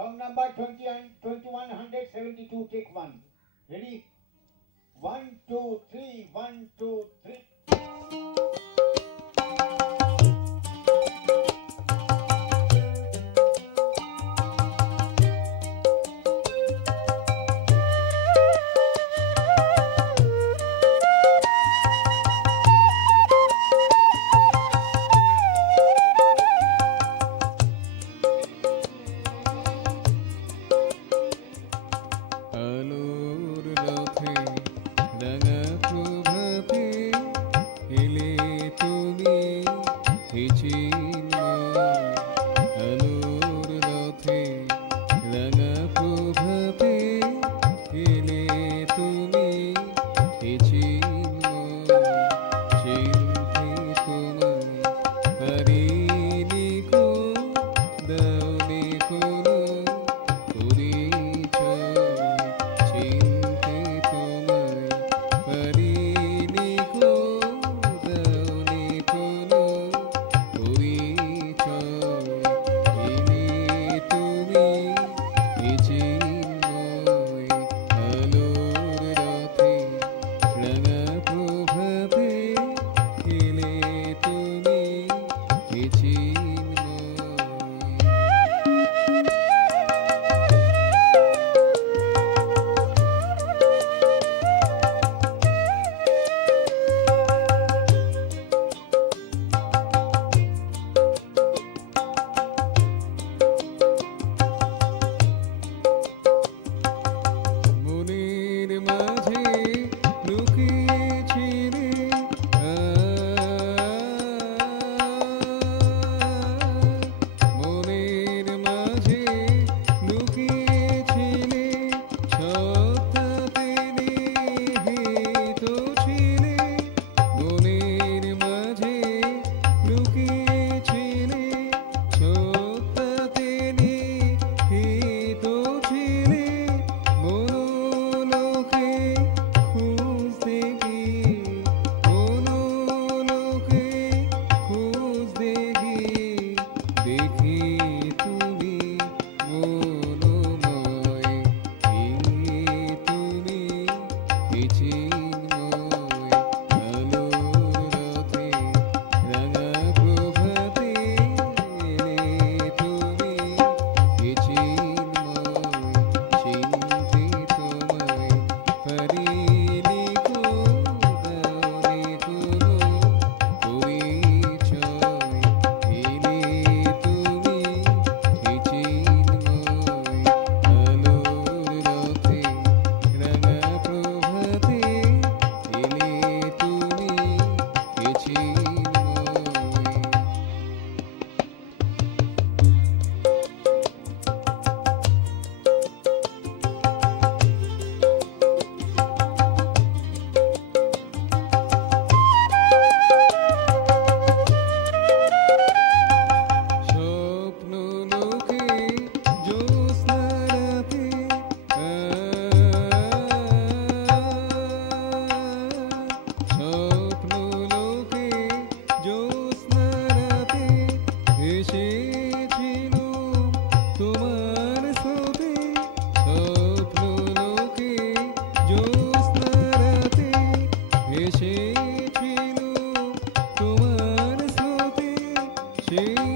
Song number 20 and 2172, take one. Ready? 1, 2, 3, 1, 2, 3. আলোর রথে রাঙা প্রভাতে এলে তুমি হে চিন্ময়। আলোর রথে রাঙা প্রভাতে এলে তুমি হে চিন্ময়। চিনতে তোমায় পারিনি কো, দাওনি কোনো পরিচয়। চিনতে তোমায় পারিনি কো, দাওনি কোনো পরিচয়। এলে তুমি হে চিন্ময়। আলোর রথে রাঙা প্রভাতে এলে তুমি হে চিন্ময়। মনের মাঝে লুকিয়েছিলে মনের মাঝে লুকিয়েছিলে সত্তাতে নিহিত ছিলে। মনের মাঝে লুকিয়েছিলে সত্তাতে নিহিত ছিলে। মনোলোকে খুঁজতে গিয়ে, মনোলোকে খুঁজতে গিয়ে দেখি তুমি মনোময়। এলে তুমি হে চিন্ময়। আলোর রথে রাঙা প্রভাতে এলে তুমি হে চিন্ময়। চিনতে তোমায় পারিনি কো, দাওনি কোনো পরিচয়। এলে তুমি হে চিন্ময়। আলোর রথে রাঙা প্রভাতে এলে তুমি হে চিন্ময়। স্বপ্ন লোকে জ্যোৎস্না রাতে স্বপ্ন লোকে জ্যোৎস্না রাতে এসেছিল তোমার স্রোতে। স্বপ্ন লোকে জ্যোৎস্না রাতে এসেছিল তোমার স্রোতে। সেই